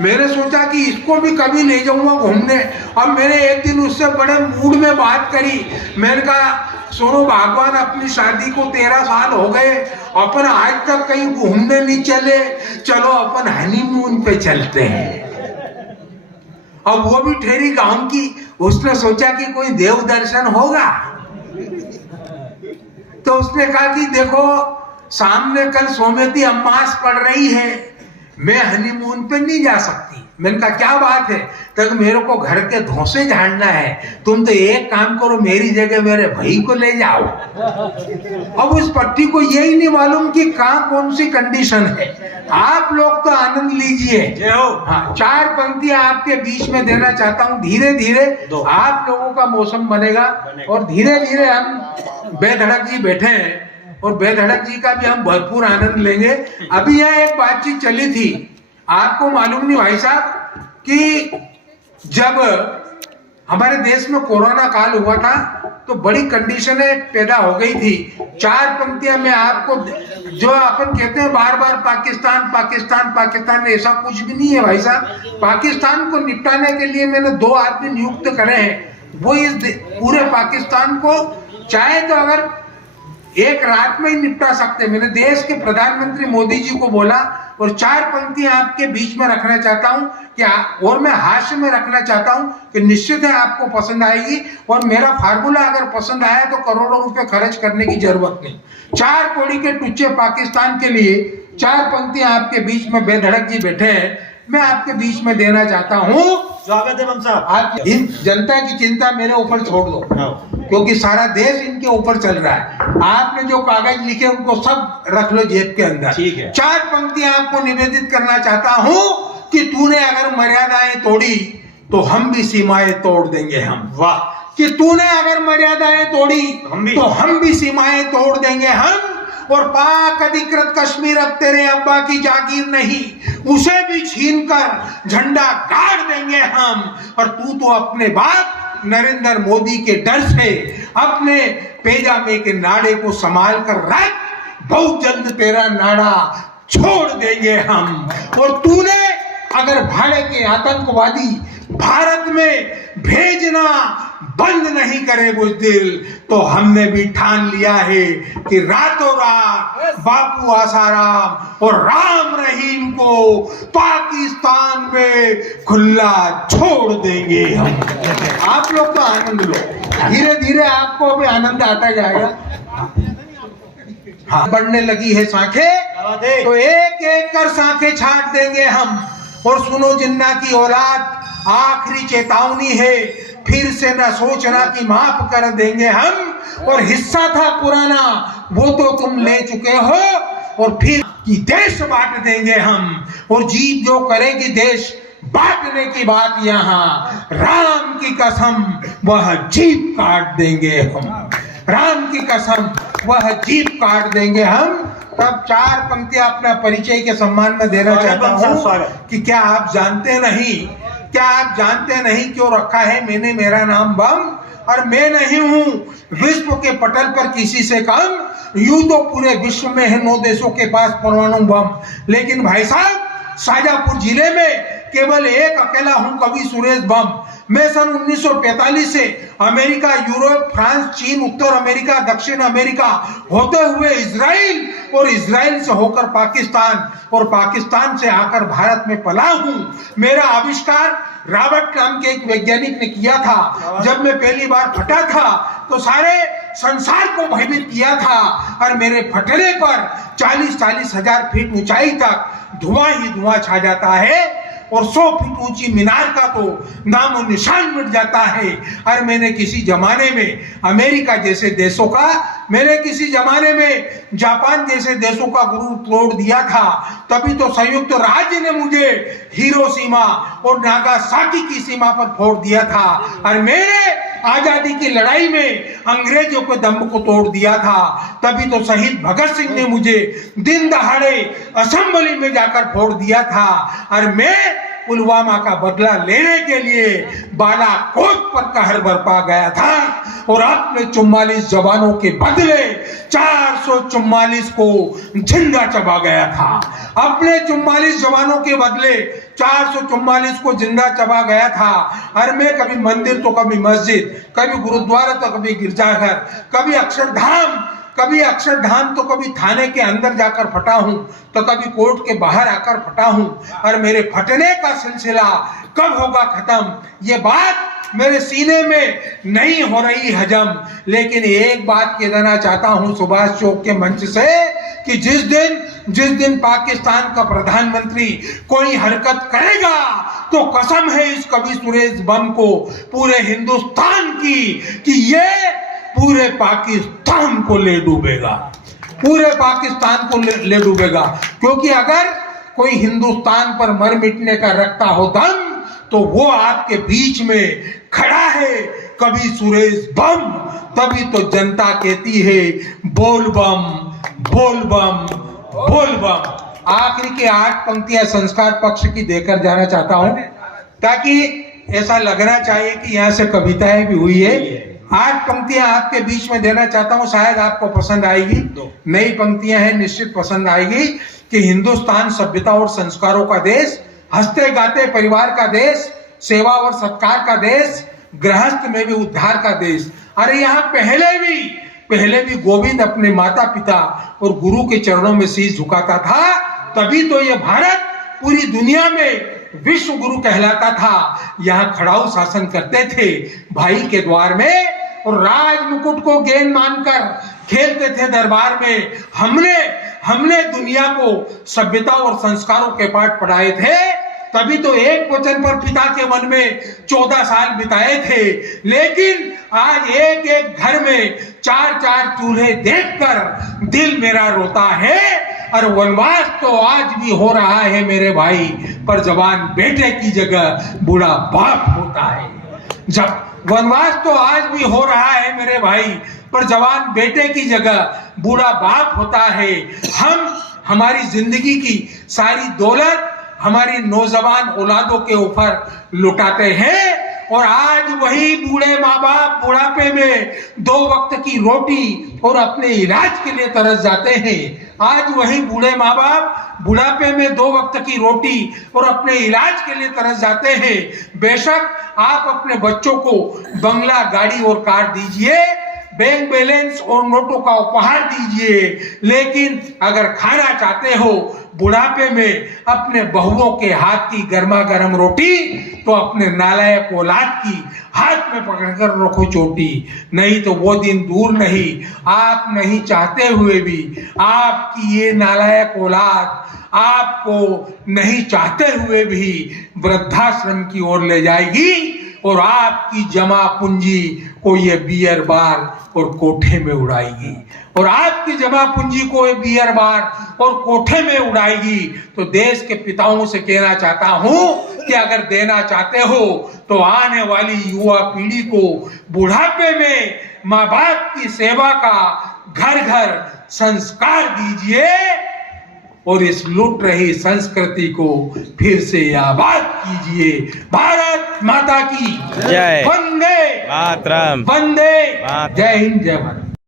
मैंने सोचा कि इसको भी कभी ले जाऊंगा घूमने। अब मैंने एक दिन उससे बड़े मूड में बात करी। मैंने कहा सुनो भगवान, अपनी शादी को 13 साल हो गए, अपन आज तक कहीं घूमने नहीं चले, चलो अपन हनीमून पे चलते हैं। अब वो भी ठहरी गांव की, उसने सोचा कि कोई देव दर्शन होगा, तो उसने कहा कि देखो सामने कल सोमवती अमास पड़ रही है, मैं हनीमून पे नहीं जा सकती। मैंने कहा क्या बात है? तक मेरे को घर के धोसे झाड़ना है, तुम तो एक काम करो, मेरी जगह मेरे भाई को ले जाओ। अब उस पट्टी को यही नहीं मालूम कि कहाँ कौन सी कंडीशन है। आप लोग तो आनंद लीजिए। हाँ, 4 पंक्तियां आपके बीच में देना चाहता हूँ। धीरे धीरे आप लोगों का मौसम बनेगा और धीरे धीरे हम बेधड़क जी बैठे हैं और बेधड़क जी का भी हम भरपूर आनंद लेंगे। अभी यहाँ एक बातचीत चली थी, आपको मालूम नहीं भाई साहब, कि जब हमारे देश में कोरोना काल हुआ था तो बड़ी कंडीशनें पैदा हो गई थी। 4 पंक्तियां मैं आपको, जो अपन कहते हैं बार बार पाकिस्तान पाकिस्तान पाकिस्तान, ऐसा कुछ भी नहीं है भाई साहब। पाकिस्तान को निपटाने के लिए मैंने 2 आदमी नियुक्त करे हैं। वो इस पूरे पाकिस्तान को चाहे तो अगर एक रात में ही निपटा सकते। मैंने देश के प्रधानमंत्री मोदी जी को बोला, और 4 पंक्तियां आपके बीच में रखना चाहता हूं कि और मैं हास्य में रखना चाहता हूं कि निश्चित है आपको पसंद आएगी। और मेरा फार्मूला अगर पसंद आया तो करोड़ों रुपए खर्च करने की जरूरत नहीं। 4 कौड़ी के टुच्चे पाकिस्तान के लिए 4 पंक्तियां आपके बीच में बेधड़क जी बैठे हैं, मैं आपके बीच में देना चाहता हूँ। स्वागत है बम साहब। आप जनता की चिंता मेरे ऊपर छोड़ दो, क्योंकि सारा देश इनके ऊपर चल रहा है। आपने जो कागज लिखे उनको सब रख लो जेब के अंदर। ठीक है। 4 पंक्तियां आपको निवेदित करना चाहता हूं कि तूने अगर मर्यादाएं तोड़ी तो हम भी सीमाएं तोड़ देंगे हम। वाह। कि तूने अगर मर्यादाएं तोड़ी तो हम भी सीमाएं तोड़ देंगे हम। और पाक अधिकृत कश्मीर अब तेरे अब्बा की जागीर नहीं, उसे भी छीनकर झंडा गाड़ देंगे हम। और तू तो अपने बाप नरेंद्र मोदी के डर से अपने पैजामे के नाड़े को संभाल कर रख, बहुत जल्द तेरा नाड़ा छोड़ देंगे हम। और तूने अगर भाड़े के आतंकवादी भारत में भेजना बंद नहीं करे बुज़दिल, तो हमने भी ठान लिया है कि रातों रात बापू आसाराम और राम रहीम को पाकिस्तान में खुला छोड़ देंगे हम। आप लोग तो आनंद लो, धीरे धीरे आपको भी आनंद आता जाएगा। हाँ, बढ़ने लगी है सांखें तो एक एक कर सांखें छाट देंगे हम। और सुनो जिन्ना की औलाद, आखिरी चेतावनी है, फिर से न सोचना कि माफ कर देंगे हम। और हिस्सा था पुराना वो तो तुम ले चुके हो, और फिर कि देश बांट देंगे हम। और जीत जो करेगी देश बांटने की बात, यहाँ राम की कसम वह जीप काट देंगे हम। राम की कसम वह जीप काट देंगे हम। तब 4 पंक्तियां अपना परिचय के सम्मान में देना चाहता हूँ कि क्या आप जानते नहीं क्यों रखा है मैंने मेरा नाम बम? और मैं नहीं हूँ विश्व के पटल पर किसी से कम, यूं तो पूरे विश्व में है 9 देशों के पास परमाणु बम, लेकिन भाई साहब शाजापुर जिले में केवल एक अकेला हूं कवि सुरेश बम। मैं सन 1945 से अमेरिका, यूरोप, फ्रांस, चीन, उत्तर अमेरिका, दक्षिण अमेरिका होते हुए इजराइल, और इजराइल से होकर पाकिस्तान, और पाकिस्तान से आकर भारत में पला हूं। मेरा आविष्कार रॉबर्ट नाम के एक वैज्ञानिक ने किया था। जब मैं पहली बार फटा था तो सारे संसार को भयभीत किया था, और मेरे फटने पर 40-40 हजार फीट ऊंचाई तक धुआं ही धुआं छा जाता है, और 100 फीट ऊंची मीनार का तो नामो निशान मिट जाता है। और मैंने किसी जमाने में अमेरिका जैसे देशों का, मैंने किसी जमाने में जापान जैसे देशों का गुरु तोड़ दिया था। तभी तो संयुक्त राज्य ने मुझे हिरोशिमा और नागासाकी की सीमा पर फोड़ दिया था, और मेरे आजादी की लड़ाई में अंग्रेजों के दम को तोड़ दिया था। तभी तो शहीद भगत सिंह ने मुझे दिन दहाड़े असेंबली में जाकर फोड़ दिया था, और मैं पुलवामा का बदला लेने के लिए बालाकोट पर कहर बरपा गया था और अपने 44 जवानों के बदले 444 को जिंदा चबा गया था। अपने 44 जवानों के बदले 444 को जिंदा चबा गया था। और मैं कभी मंदिर तो कभी मस्जिद, कभी गुरुद्वारा तो कभी गिरजाघर, कभी अक्षरधाम तो कभी थाने के अंदर जाकर फटा हूं, तो कभी कोर्ट के बाहर आकर फटा हूं। और मेरे फटने का सिलसिला कब होगा खत्म, ये बात मेरे सीने में नहीं हो रही हजम। लेकिन एक बात कह देना चाहता हूं सुभाष चौक के मंच से कि जिस दिन पाकिस्तान का प्रधानमंत्री कोई हरकत करेगा तो कसम है इस कवि सुरेश बम को पूरे हिंदुस्तान की कि ये पूरे पाकिस्तान को ले डूबेगा, पूरे पाकिस्तान को ले डूबेगा। क्योंकि अगर कोई हिंदुस्तान पर मर मिटने का रखता हो दम तो वो आपके बीच में खड़ा है कवि सुरेश बम। तभी तो जनता कहती है बोल बम बोल बम बोल बम। आखिरी की 8 पंक्तियां संस्कार पक्ष की देकर जाना चाहता हूं ताकि ऐसा लगना चाहिए कि यहां से कविताएं भी हुई है। 8 पंक्तियां आपके बीच में देना चाहता हूं, शायद आपको पसंद आएगी। नई पंक्तियां हैं, निश्चित पसंद आएगी। कि हिंदुस्तान सभ्यता और संस्कारों का देश, हंसते गाते परिवार का देश, सेवा और सत्कार का देश, गृहस्थ में भी उद्धार का देश। अरे यहाँ पहले भी गोविंद अपने माता पिता और गुरु के चरणों में शीश झुकाता था, तभी तो ये भारत पूरी दुनिया में विश्व गुरु कहलाता था। यहाँ खड़ाऊ शासन करते थे भाई के द्वार में और राज मुकुट को गेंद मानकर खेलते थे दरबार में। हमने दुनिया को सभ्यता और संस्कारों के पाठ पढ़ाए थे, तभी तो एक वचन पर पिता के वन में 14 साल बिताए थे। लेकिन आज एक घर में 4 चूल्हे देखकर दिल मेरा रोता है। और वनवास तो आज भी हो रहा है मेरे भाई, पर जवान बेटे की जगह बूढ़ा बाप होता है। जब वनवास तो आज भी हो रहा है मेरे भाई, पर जवान बेटे की जगह बूढ़ा बाप होता है। हमारी जिंदगी की सारी दौलत हमारी नौजवान औलादों के ऊपर लुटाते हैं और आज वही बूढ़े माँ बाप बुढ़ापे में 2 वक्त की रोटी और अपने इलाज के लिए तरस जाते हैं। आज वही बूढ़े माँ बाप बुढ़ापे में 2 वक्त की रोटी और अपने इलाज के लिए तरस जाते हैं। बेशक आप अपने बच्चों को बंगला, गाड़ी और कार दीजिए, बैंक बैलेंस और नोटों का उपहार दीजिए, लेकिन अगर खाना चाहते हो बुढ़ापे में अपने बहुओं के हाथ की गर्मा गर्म रोटी, तो अपने नालायक औलाद की हाथ में पकड़कर रखो चोटी। नहीं तो वो दिन दूर नहीं, आप नहीं चाहते हुए भी आपकी ये नालायक औलाद आपको नहीं चाहते हुए भी वृद्धाश्रम की ओर ले जाएगी और आपकी जमा पूंजी को ये बियर बार और कोठे में उड़ाएगी। और आपकी जमा पूंजी को ये बियर बार और कोठे में उड़ाएगी। तो देश के पिताओं से कहना चाहता हूं कि अगर देना चाहते हो तो आने वाली युवा पीढ़ी को बुढ़ापे में माँ बाप की सेवा का घर घर संस्कार दीजिए और इस लूट रही संस्कृति को फिर से आबाद कीजिए। भारत माता की जय। वंदे मातरम। वंदे। जय हिंद, जय भारत।